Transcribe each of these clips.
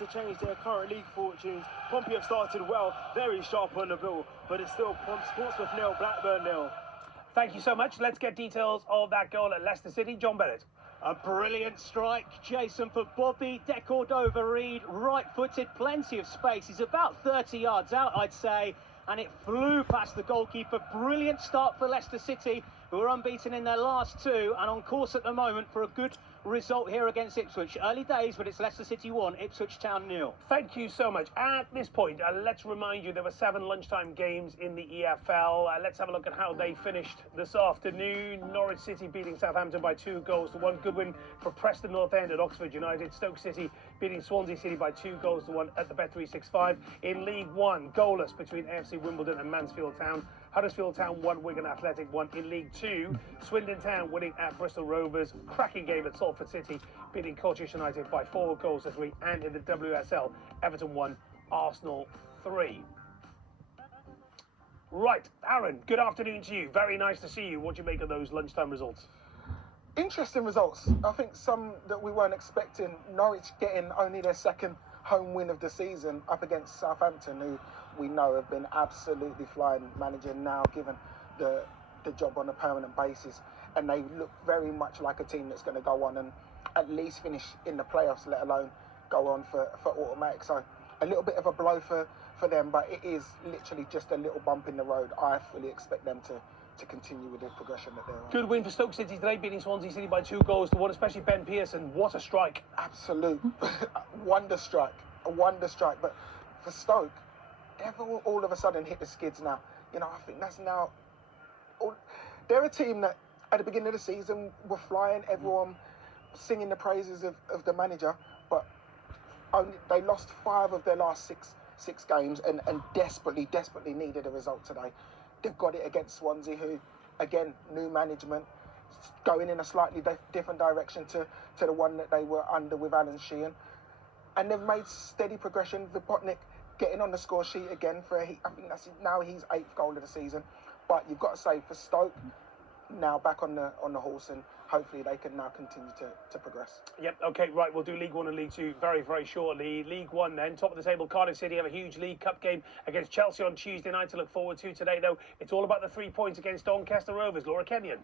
to change their current league fortunes. Pompey have started well, very sharp on the bill, but it's still Portsmouth nil, Blackburn nil. Thank you so much. Let's get details of that goal at Leicester City. John Bennett. A brilliant strike, Jason, for Bobby De Cordova-Reid, right-footed, plenty of space. He's about 30 yards out, I'd say, and it flew past the goalkeeper. Brilliant start for Leicester City, who are unbeaten in their last two and on course at the moment for a good result here against Ipswich. Early days, but it's Leicester City 1, Ipswich Town 0. Thank you so much. At this point, let's remind you there were 7 lunchtime games in the EFL. Let's have a look at how they finished this afternoon. Norwich City beating Southampton by 2-1. Good win for Preston North End at Oxford United. Stoke City beating Swansea City by 2-1 at the Bet365. In League One, goalless between AFC Wimbledon and Mansfield Town. Huddersfield Town 1, Wigan Athletic 1. In League 2, Swindon Town winning at Bristol Rovers. Cracking game at Salford City, beating Colchester United by 4-3. And in the WSL, Everton 1, Arsenal 3. Right, Aaron, good afternoon to you. Very nice to see you. What do you make of those lunchtime results? Interesting results. I think some that we weren't expecting. Norwich getting only their second home win of the season up against Southampton, who we know have been absolutely flying, managing now given the job on a permanent basis, and they look very much like a team that's going to go on and at least finish in the playoffs, let alone go on for automatic. So a little bit of a blow for them, but it is literally just a little bump in the road. I fully expect them to continue with the progression that they're on. Good win for Stoke City today, beating Swansea City by 2-1, especially Ben Pearson. What a strike. Absolute wonder strike, a wonder strike. But for Stoke, they've all of a sudden hit the skids now. You know, I think that's now... They're a team that at the beginning of the season were flying, everyone singing the praises of the manager, but they lost 5 of their last six games and desperately needed a result today. They've got it against Swansea, who, again, new management, going in a slightly different direction to the one that they were under with Alan Sheehan. And they've made steady progression. Vipotnik getting on the score sheet again I think that's now his 8th goal of the season. But you've got to say, for Stoke, now back on the horse, and hopefully they can now continue to progress. Yep, okay, right, we'll do League 1 and League 2 very, very shortly. League 1 then, top of the table, Cardiff City have a huge League Cup game against Chelsea on Tuesday night to look forward to. Today, though, it's all about the 3 points against Doncaster Rovers. Laura Kenyon.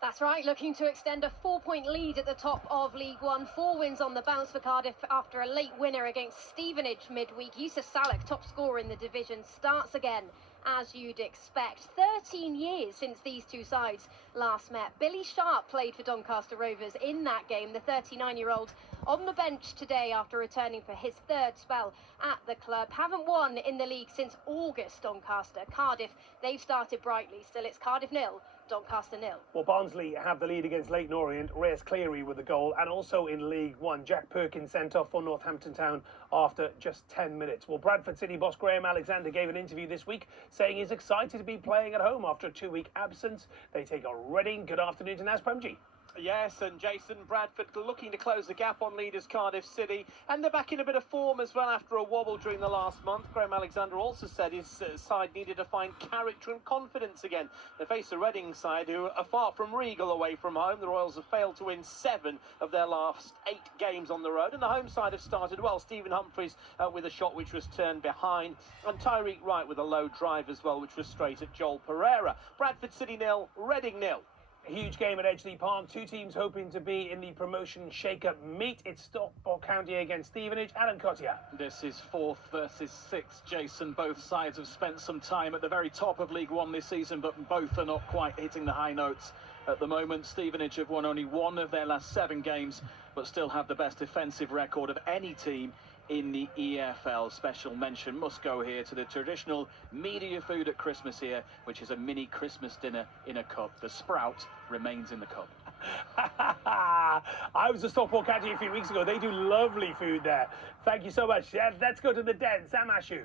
That's right, looking to extend a 4-point lead at the top of League 1. 4 wins on the bounce for Cardiff after a late winner against Stevenage midweek. Yusuf Salek, top scorer in the division, starts again, as you'd expect. 13 years since these two sides last met. Billy Sharp played for Doncaster Rovers in that game, the 39-year-old on the bench today after returning for his 3rd spell at the club. Haven't won in the league since August, Doncaster. Cardiff, they've started brightly. Still, it's Cardiff 0, Doncaster 0. Well, Barnsley have the lead against Leyton Orient. Reyes Cleary with the goal, and also in League 1, Jack Perkins sent off for Northampton Town after just 10 minutes. Well, Bradford City boss Graham Alexander gave an interview this week saying he's excited to be playing at home after a 2-week absence. They take on Reading. Good afternoon to Naz Premji. Yes, and Jason, Bradford looking to close the gap on leaders Cardiff City, and they're back in a bit of form as well after a wobble during the last month. Graham Alexander also said his side needed to find character and confidence again. They face a Reading side who are far from regal away from home. The Royals have failed to win 7 of their last 8 games on the road, and the home side have started well. Stephen Humphreys with a shot which was turned behind, and Tyreek Wright with a low drive as well, which was straight at Joel Pereira. Bradford City 0, Reading 0. A huge game at Edgeley Park. 2 teams hoping to be in the promotion shake-up meet. It's Stockport County against Stevenage. Alan Cottier. This is 4th versus 6th, Jason. Both sides have spent some time at the very top of League 1 this season, but both are not quite hitting the high notes at the moment. Stevenage have won only 1 of their last 7 games, but still have the best defensive record of any team in the EFL. Special mention must go here to the traditional media food at Christmas here, which is a mini Christmas dinner in a cup. The sprout remains in the cup. I was at Stockport County a few weeks ago. They do lovely food there. Thank you so much. Yeah, let's go to the Den. Sam Ashu.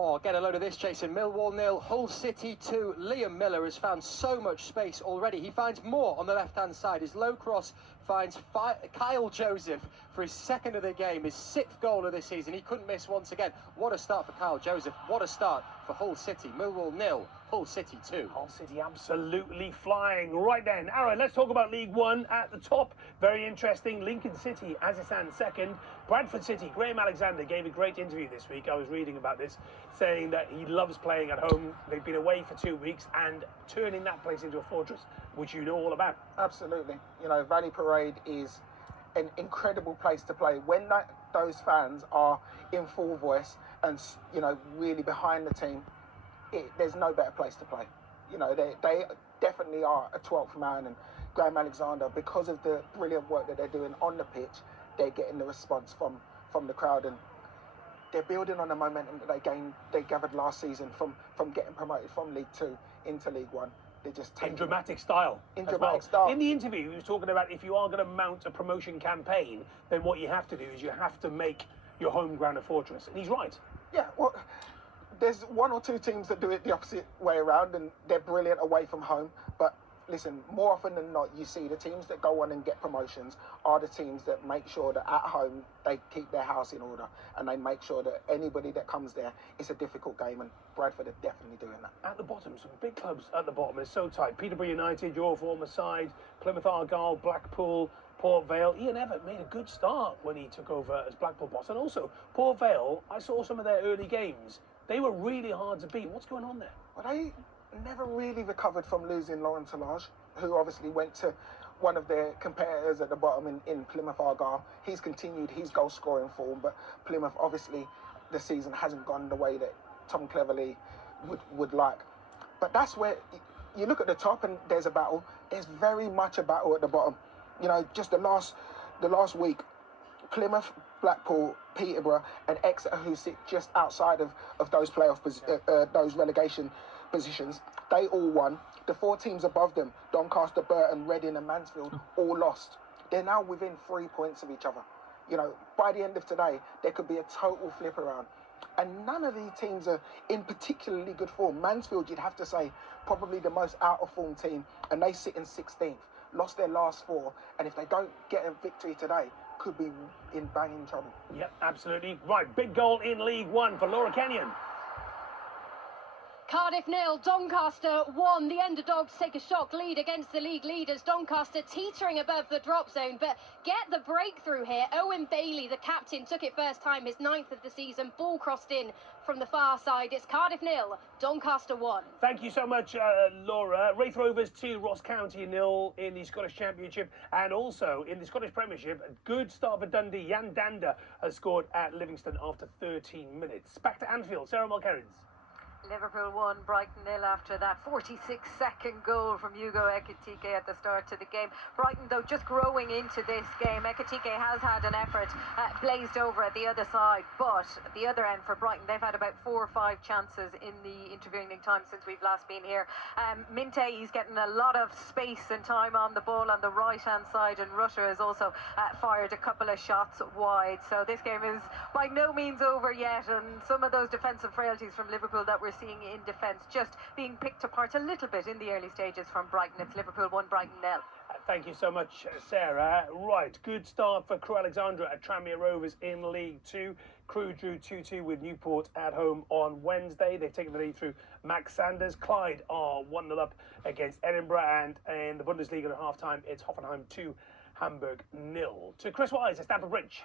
Oh, get a load of this, Jason. Millwall 0, Hull City 2. Liam Miller has found so much space already. He finds more on the left-hand side. His low cross finds Kyle Joseph for his second of the game, his 6th goal of this season. He couldn't miss once again. What a start for Kyle Joseph. What a start for Hull City. Millwall 0, Hull City 2. Hull City absolutely flying. Right then, Aaron, let's talk about League One at the top. Very interesting. Lincoln City, as it stands, second. Bradford City, Graham Alexander gave a great interview this week. I was reading about this, saying that he loves playing at home. They've been away for 2 weeks and turning that place into a fortress, which you know all about. Absolutely. You know, Valley Parade is an incredible place to play. When those fans are in full voice and, you know, really behind the team, there's no better place to play. You know, they definitely are a 12th man, and Graham Alexander, because of the brilliant work that they're doing on the pitch, they're getting the response from the crowd, and they're building on the momentum that they gathered last season from getting promoted from League 2 into League 1. They're just taking in dramatic style. In dramatic style. In the interview, he was talking about if you are going to mount a promotion campaign, then what you have to do is you have to make your home ground a fortress. And he's right. Yeah, well, there's 1 or 2 teams that do it the opposite way around, and they're brilliant away from home. But listen, more often than not, you see the teams that go on and get promotions are the teams that make sure that at home they keep their house in order, and they make sure that anybody that comes there, it's a difficult game, and Bradford are definitely doing that. At the bottom, some big clubs at the bottom. It's so tight. Peterborough United, your former side, Plymouth Argyle, Blackpool, Port Vale. Ian Evatt made a good start when he took over as Blackpool boss. And also, Port Vale, I saw some of their early games. They were really hard to beat. What's going on there? Well, they never really recovered from losing Laurent Talage, who obviously went to one of their competitors at the bottom in Plymouth Argyle. He's continued his goal scoring form, but Plymouth, obviously, the season hasn't gone the way that Tom Cleverley would like. But that's where you look at the top and there's a battle. There's very much a battle at the bottom. You know, just the last week, Plymouth, Blackpool, Peterborough and Exeter, who sit just outside of those those relegation positions, they all won. The 4 teams above them, Doncaster, Burton, Reading and Mansfield, all lost. They're now within 3 points of each other. You know, by the end of today, there could be a total flip around. And none of these teams are in particularly good form. Mansfield, you'd have to say, probably the most out of form team, and they sit in 16th. Lost their last 4, and if they don't get a victory today, could be in banging trouble. Yep, absolutely. Right, big goal in League One for Laura Kenyon. Cardiff 0, Doncaster 1. The underdogs take a shock lead against the league leaders. Doncaster teetering above the drop zone, but get the breakthrough here. Owen Bailey, the captain, took it first time, his 9th of the season. Ball crossed in from the far side. It's Cardiff 0, Doncaster 1. Thank you so much, Laura. Wraith Rovers 2, Ross County 0 in the Scottish Championship, and also in the Scottish Premiership. A good start for Dundee. Jan Danda has scored at Livingston after 13 minutes. Back to Anfield, Sarah Mulkerrins. Liverpool 1, Brighton 0 after that 46-second goal from Hugo Ekitike at the start of the game. Brighton, though, just growing into this game. Ekitike has had an effort blazed over at the other side, but at the other end for Brighton, they've had about 4 or 5 chances in the intervening time since we've last been here. Minte, he's getting a lot of space and time on the ball on the right-hand side, and Rutter has also fired a couple of shots wide. So this game is by no means over yet, and some of those defensive frailties from Liverpool that we're seeing in defence just being picked apart a little bit in the early stages from Brighton. It's Liverpool 1, Brighton 0. Thank you so much, Sarah. Right, good start for Crewe Alexandra at Tranmere Rovers in League 2. Crewe drew 2-2 with Newport at home on Wednesday. They've taken the lead through Max Sanders. Clyde are 1-0 up against Edinburgh, and in the Bundesliga at half-time, it's Hoffenheim 2, Hamburg 0. To Chris Wise at Stamford Bridge.